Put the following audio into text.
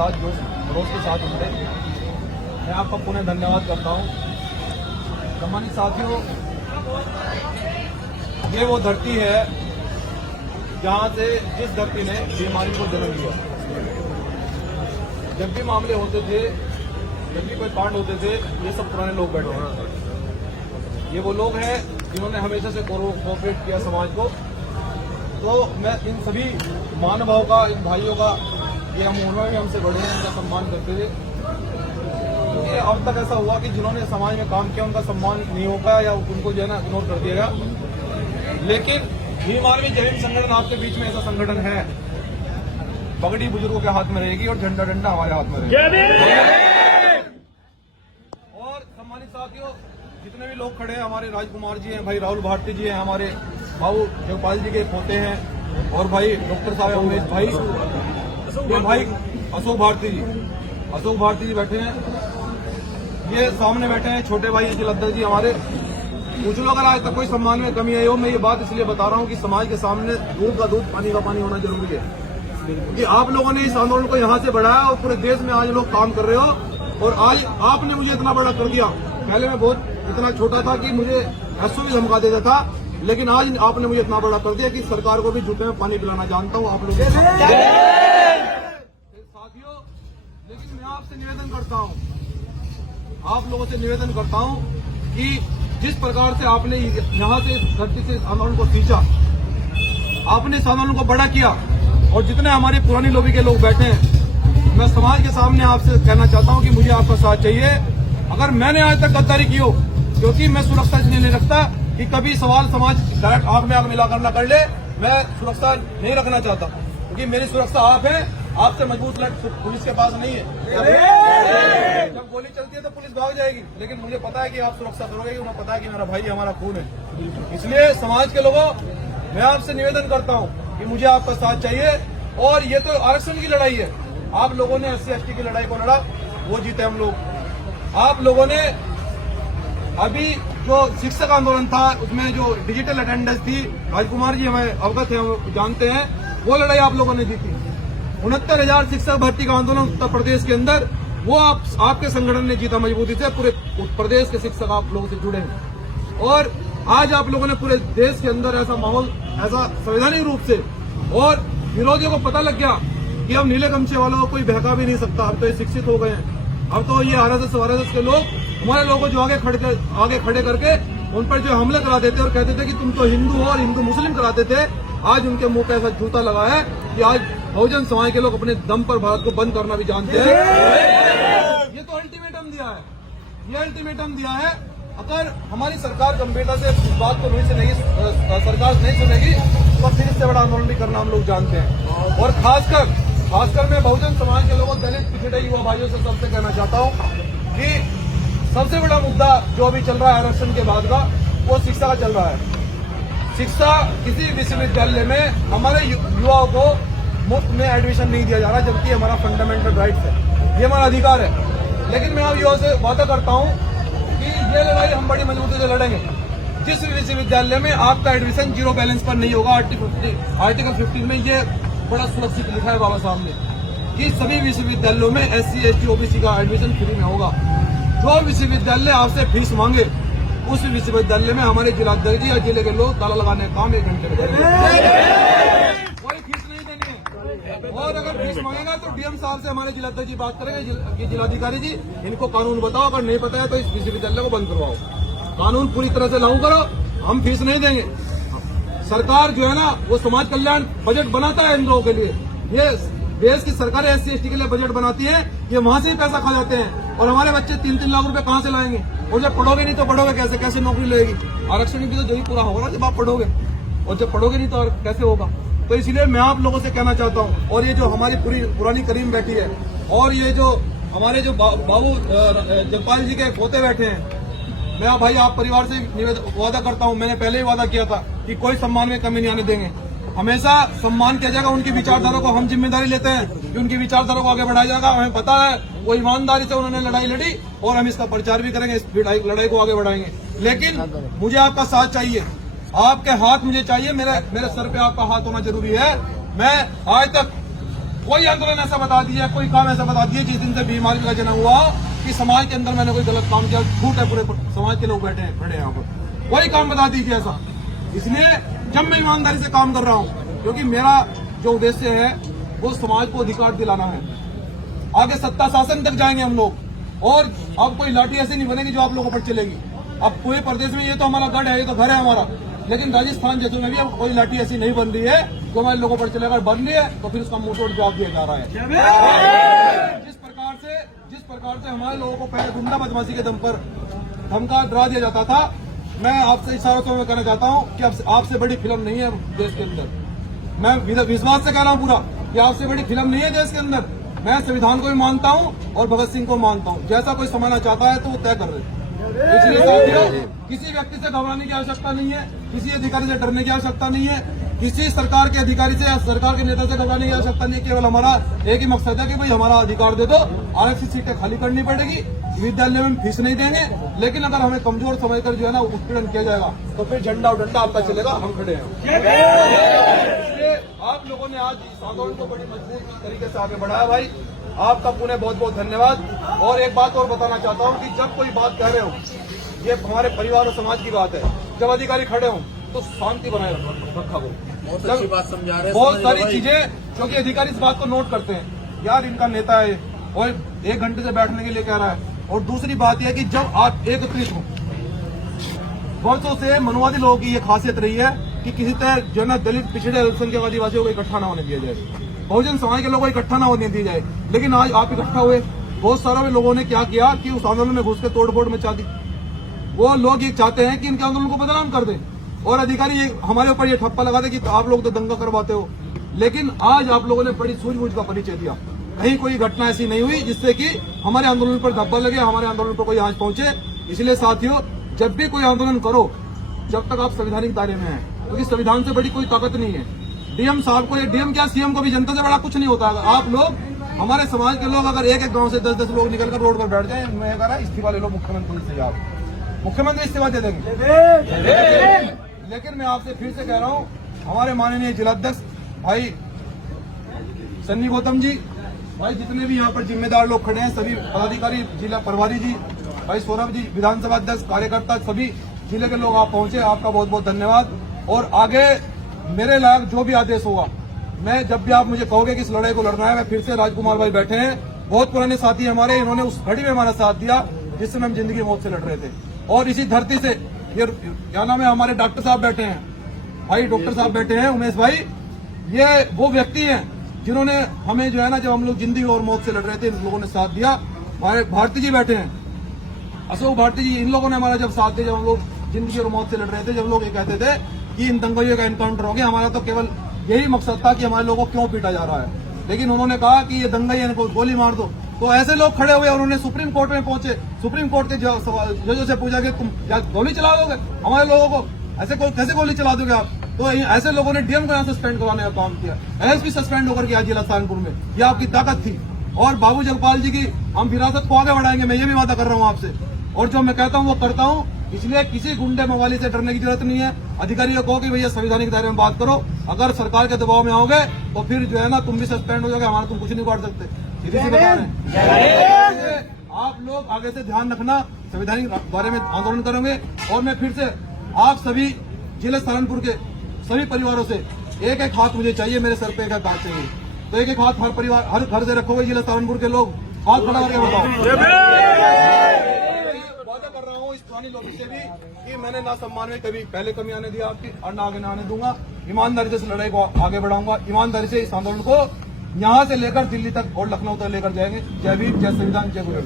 साथ जो पड़ोस के साथ उतरे, मैं आपका पुनः धन्यवाद करता हूँ। सम्मानित साथियों, ये वो धरती है जहाँ से जिस धरती ने बीमारी को जन्म दिया। जब भी मामले होते थे, जब भी कोई कांड होते थे, ये सब पुराने लोग बैठे हैं। ये वो लोग हैं जिन्होंने हमेशा से कोऑपरेट किया समाज को। तो मैं इन सभी महानुभावों का, इन भाइयों का, ये हम उन्होंने भी हमसे बड़े हैं, उनका सम्मान करते थे। क्योंकि अब तक ऐसा हुआ कि जिन्होंने समाज में काम किया उनका सम्मान नहीं होगा या उनको जो है ना इग्नोर कर दिया गया। लेकिन भीम आर्मी जय हिंद संगठन आपके बीच में ऐसा संगठन है, पगड़ी बुजुर्गों के हाथ में रहेगी और झंडा डंडा हमारे हाथ में रहेगा। और सम्मानित साथियों, जितने भी लोग खड़े हैं, हमारे राजकुमार जी हैं, भाई राहुल भारती जी हैं, हमारे भाऊ जगपाल जी के पोते हैं, और भाई डॉक्टर साहब उमेश भाई, ये भाई अशोक भारती जी बैठे हैं, ये सामने बैठे हैं छोटे भाई जिलाध्यक्ष जी हमारे। कुछ लोग अगर आज तक कोई सम्मान में कमी आई हो, मैं ये बात इसलिए बता रहा हूँ कि समाज के सामने दूध का दूध, पानी का पानी होना जरूरी है। क्योंकि आप लोगों ने इस आंदोलन को यहाँ से बढ़ाया और पूरे देश में आज लोग काम कर रहे हो, और आज आपने मुझे इतना बड़ा कर दिया। पहले मैं बहुत इतना छोटा था कि मुझे एसओ भी धमका देता था, लेकिन आज आपने मुझे इतना बड़ा कर दिया कि सरकार को भी जूते में पानी पिलाना जानता हूँ आप लोगों को। साथियों, लेकिन मैं आपसे निवेदन करता हूँ, आप लोगों से निवेदन करता हूँ कि जिस प्रकार से आपने यहाँ से धरती से आंदोलन को खींचा, आपने इस आंदोलन को बड़ा किया, और जितने हमारी पुरानी लोबी के लोग बैठे हैं, मैं समाज के सामने आपसे कहना चाहता हूँ कि मुझे आपका साथ चाहिए। अगर मैंने आज तक गद्दारी की हो, क्योंकि मैं सुरक्षा इसलिए नहीं रखता कि कभी सवाल समाज डायरेक्ट आंख में आंख मिलाकर न कर ले, मैं सुरक्षा नहीं रखना चाहता, क्योंकि मेरी सुरक्षा आप है, आपसे मजबूत पुलिस के पास नहीं है। जब गोली चलती है तो पुलिस भाग जाएगी, लेकिन मुझे पता है कि आप सुरक्षा करोगे, उन्हें पता है कि मेरा भाई हमारा खून है। इसलिए समाज के लोगों, मैं आपसे निवेदन करता हूँ कि मुझे आपका साथ चाहिए। और ये तो आरक्षण की लड़ाई है, आप लोगों ने SC/ST की लड़ाई को लड़ा, वो जीते हम लोग। आप लोगों ने अभी जो शिक्षक आंदोलन था, उसमें जो डिजिटल अटेंडेंस थी, राजकुमार जी हमें अवगत है, जानते हैं, वो लड़ाई आप लोगों ने जीती। 69,000 शिक्षक भर्ती का आंदोलन उत्तर प्रदेश के अंदर, वो आपके संगठन ने जीता मजबूती से। पूरे प्रदेश के शिक्षक आप लोगों से जुड़े हैं, और आज आप लोगों ने पूरे देश के अंदर ऐसा माहौल, ऐसा संवैधानिक रूप से, और विरोधियों को पता लग गया कि अब नीले गमछे वालों को कोई बहका भी नहीं सकता। अब तो ये शिक्षित हो गए हैं। अब तो ये RSS के लोग हमारे लोगों को जो आगे खड़े करके उन पर जो हमले करा देते और कहते थे कि तुम तो हिंदू हो, और हिंदू मुस्लिम कराते थे, आज उनके मुंह पे ऐसा जूता लगा है कि आज बहुजन समाज के लोग अपने दम पर भारत को बंद करना भी जानते हैं। ये तो अल्टीमेटम दिया है, ये अल्टीमेटम दिया है। अगर हमारी सरकार गंभीरता से इस बात को सरकार नहीं सुनेगी, तो फिर इससे बड़ा आंदोलन भी करना हम लोग जानते हैं। और खासकर मैं बहुजन समाज के लोगों, दलित पिछड़े युवा भाइयों से सबसे कहना चाहता हूँ कि सबसे बड़ा मुद्दा जो अभी चल रहा है आरक्षण के बाद का, वो शिक्षा का चल रहा है। शिक्षा, किसी विश्वविद्यालय में हमारे युवाओं को मुफ्त में एडमिशन नहीं दिया जा रहा, जबकि हमारा फंडामेंटल राइट है, ये हमारा अधिकार है। लेकिन मैं अब युवाओं से वादा करता हूँ कि ये लड़ाई हम बड़ी मजबूती से लड़ेंगे। जिस विश्वविद्यालय में आपका एडमिशन 0 बैलेंस पर नहीं होगा, आर्टिकल 15 में ये बड़ा सुरक्षित लिखा है बाबा साहब ने, कि सभी विश्वविद्यालयों में SC/ST OBC का एडमिशन फ्री में होगा। जो विश्वविद्यालय आपसे फीस मांगे, उस विश्वविद्यालय में हमारे जिलाध्यक्ष जी या जिले के लोग ताला लगाने का काम 1 घंटे में करेंगे, कोई फीस नहीं देनी है। और अगर फीस मांगेगा तो DM साहब से हमारे जिलाध्यक्ष जी बात करेंगे कि जिलाधिकारी जी, इनको कानून बताओ, अगर नहीं पता है तो इस विश्वविद्यालय को बंद करवाओ, कानून पूरी तरह से लागू करो, हम फीस नहीं देंगे। सरकार जो है ना, वो समाज कल्याण बजट बनाता है इन लोगों के लिए। ये देश की सरकार SC/ST के लिए बजट बनाती है, ये वहां से ही पैसा खा जाते हैं, और हमारे बच्चे 3-3 लाख रुपए कहां से लाएंगे? और जब पढ़ोगे नहीं तो बढ़ोगे कैसे नौकरी लेगी? आरक्षण भी तो जब पूरा होगा ना जब आप पढ़ोगे, और जब पढ़ोगे नहीं तो कैसे होगा? तो इसलिए मैं आप लोगों से कहना चाहता हूँ, और ये जो हमारी पूरी पुरानी करीम बैठी है, और ये जो हमारे जो बाबू जगपाल जी के पोते बैठे हैं, मैं भाई आप परिवार से वादा करता हूँ, मैंने पहले ही वादा किया था कि कोई सम्मान में कमी नहीं आने देंगे। हमेशा सम्मान किया जाएगा, उनकी विचारधारा को हम जिम्मेदारी लेते हैं कि उनकी विचारधारा को आगे बढ़ाया जाएगा। हमें पता है वो ईमानदारी से उन्होंने लड़ाई लड़ी, और हम इसका प्रचार भी करेंगे, इस लड़ाई को आगे बढ़ाएंगे। लेकिन मुझे आपका साथ चाहिए, आपके हाथ मुझे चाहिए, मेरे सर पे आपका हाथ होना जरूरी है। मैं आज तक कोई आंदोलन ऐसा बता दिया, कोई काम ऐसा बता दिया कि इस दिन से बीमारी का जन्म हुआ कि समाज के अंदर मैंने कोई गलत काम किया, झूठ है, पूरे समाज के लोग बैठे हैं खड़े यहाँ पर, कोई काम बता दी कि ऐसा। इसलिए जब मैं ईमानदारी से काम कर रहा हूँ, क्योंकि मेरा जो उद्देश्य है वो समाज को अधिकार दिलाना है, आगे सत्ता शासन तक जाएंगे हम लोग। और अब कोई लाठी ऐसी नहीं बनेगी जो आप लोगों पर चलेगी। अब पूरे प्रदेश में ये तो हमारा गढ़ है, ये तो घर है हमारा, लेकिन राजस्थान जैसे में भी अब कोई लाठी ऐसी नहीं बन रही है जो हमारे लोगों पर चलेगा। बन रही है तो फिर उसका मुंहतोड़ जवाब दिया जा रहा है। जिस प्रकार से हमारे लोगों को पहले गुंडा बदमाशी के दम पर धमका डरा दिया जाता था, मैं आपसे इशारों से कहना चाहता हूँ कि आपसे बड़ी फिल्म नहीं है देश के अंदर। मैं विश्वास से कह रहा हूँ पूरा कि आपसे बड़ी फिल्म नहीं है देश के अंदर। मैं संविधान को भी मानता हूँ और भगत सिंह को मानता हूँ। जैसा कोई समाना चाहता है तो वो तय कर रहे। इसलिए साथियों, किसी व्यक्ति से घबराने की आवश्यकता नहीं है, किसी अधिकारी से डरने की आवश्यकता नहीं है, किसी सरकार के अधिकारी से या सरकार के नेता से घबराने की आवश्यकता नहीं है। केवल हमारा एक ही मकसद है कि भाई हमारा अधिकार दे दो, आरक्षित सीटें खाली करनी पड़ेगी, विद्यालय में फीस नहीं देंगे, लेकिन अगर हमें कमजोर समझकर जो है ना उत्पीड़न किया जाएगा तो फिर झंडा डंडा आपका चलेगा, हम खड़े हैं। इसलिए आप लोगों ने आज इस आंदोलन को बड़ी मजबूत तरीके से आगे बढ़ाया भाई, आपका पुनः बहुत बहुत धन्यवाद। और एक बात और बताना चाहता हूँ कि जब कोई बात कह रहे हो, ये हमारे परिवार और समाज की बात है, जब अधिकारी खड़े हों तो शांति बनाए रखा हो। बहुत अच्छी बात समझा रहे हैं। बहुत सारी चीजें, क्योंकि अधिकारी इस बात को नोट करते हैं, यार इनका नेता है और 1 घंटे से बैठने के लिए कह रहा है। और दूसरी बात यह है कि जब आप एकत्रित हो, वर्षों से मनुवादी लोगों की ये खासियत रही है कि किसी तरह जो है ना दलित, पिछड़े, अल्पसंख्यक आदिवासियों को इकट्ठा न होने दिया जाए, बहुजन समाज के लोगों को इकट्ठा न होने दिया जाए। लेकिन आज आप इकट्ठा हुए, बहुत सारे लोगों ने क्या किया कि उस आंदोलन में घुस के तोड़फोड़ मचा दी। वो लोग ये चाहते हैं कि इनके आंदोलन को बदनाम कर दें और अधिकारी हमारे ऊपर ये ठप्पा लगा दे कि आप लोग तो दंगा करवाते हो। लेकिन आज आप लोगों ने बड़ी सूझबूझ का परिचय दिया। कहीं कोई घटना ऐसी नहीं हुई जिससे कि हमारे आंदोलन पर धब्बा लगे, हमारे आंदोलन पर कोई आंच पहुंचे। इसलिए साथियों, जब भी कोई आंदोलन करो, जब तक आप संवैधानिक दायरे में हैं, क्योंकि संविधान से बड़ी कोई ताकत नहीं है। डीएम साहब को, डीएम क्या सीएम को भी जनता से बड़ा कुछ नहीं होता। आप लोग, हमारे समाज के लोग अगर एक गांव से 10-10 लोग निकलकर रोड पर बैठ जाए, मैं कह रहा इस्तीफा ले लो मुख्यमंत्री से, आप मुख्यमंत्री इस्तीफा दे देंगे। लेकिन मैं आपसे फिर से कह रहा हूँ, हमारे माननीय जिलाध्यक्ष भाई सन्नी गौतम जी, भाई जितने भी यहाँ पर जिम्मेदार लोग खड़े हैं, सभी पदाधिकारी, जिला प्रभारी जी, भाई सौरभ जी, विधानसभा अध्यक्ष, कार्यकर्ता, सभी जिले के लोग आप पहुंचे, आपका बहुत बहुत धन्यवाद। और आगे मेरे लायक जो भी आदेश होगा, मैं जब भी आप मुझे कहोगे कि इस लड़ाई को लड़ना है, मैं फिर से, राजकुमार भाई बैठे हैं, बहुत पुराने साथी हमारे, इन्होंने उस घड़ी में हमारा साथ दिया जिस समय हम जिंदगी मौत से लड़ रहे थे। और इसी धरती से ये क्या नाम है, हमारे डॉक्टर साहब बैठे हैं, भाई डॉक्टर साहब बैठे हैं, उमेश भाई, ये वो व्यक्ति हैं जिन्होंने हमें जो है ना, जब हम लोग जिंदगी और मौत से लड़ रहे थे, इन लोगों ने साथ दिया। हमारे भारती जी बैठे हैं, अशोक भारती जी, इन लोगों ने हमारा जब साथ दिया, जब हम लोग जिंदगी और मौत से लड़ रहे थे, जब लोग ये कहते थे कि इन दंगइयों का एनकाउंटर हो गया, हमारा तो केवल यही मकसद था कि हमारे लोगों को क्यों पीटा जा रहा है। लेकिन उन्होंने कहा कि ये दंगई, इनको गोली मार दो। तो ऐसे लोग खड़े हुए, उन्होंने सुप्रीम कोर्ट में पहुंचे, सुप्रीम कोर्ट के जजों से पूछा कि तुम क्या गोली चला दोगे हमारे लोगों को, ऐसे कैसे गोली चला दोगे आप। तो ऐसे लोगों ने डीएम को यहाँ सस्पेंड करवाने का काम किया, एसपी सस्पेंड होकर गया जिला सहारनपुर में, ये आपकी ताकत थी। और बाबू जगपाल जी की हम विरासत को आगे बढ़ाएंगे, मैं ये भी वादा कर रहा हूँ आपसे, और जो मैं कहता हूँ वो करता हूँ। इसलिए किसी गुंडे मवाली से डरने की जरूरत नहीं है। अधिकारियों को कि भैया संवैधानिक दायरे में बात करो, अगर सरकार के दबाव में आओगे तो फिर जो है ना, तुम भी सस्पेंड हो जाओगे, हमारा तुम कुछ नहीं काट सकते, सीधी सी बता रहे हैं। आप लोग आगे से ध्यान रखना, संवैधानिक बारे में आंदोलन करेंगे। और मैं फिर से आप सभी जिले सहारनपुर के सभी परिवारों से एक एक हाथ मुझे चाहिए, मेरे सर पे एक एक हाथ चाहिए। तो एक एक हाथ हर परिवार, हर घर से रखोगे जिला सहारनपुर के लोग, हाथ खड़ा करके बताओ। वादा कर रहा हूँ इस पुरानी लोगों से भी कि मैंने ना सम्मान में कभी पहले कमी आने दिया आपकी, और ना आगे ना आने दूंगा। ईमानदारी से इस लड़ाई को आगे बढ़ाऊंगा, ईमानदारी से इस आंदोलन को यहाँ से लेकर दिल्ली तक और लखनऊ तक लेकर जाएंगे। जय भीम, जय संविधान, जय गुरु।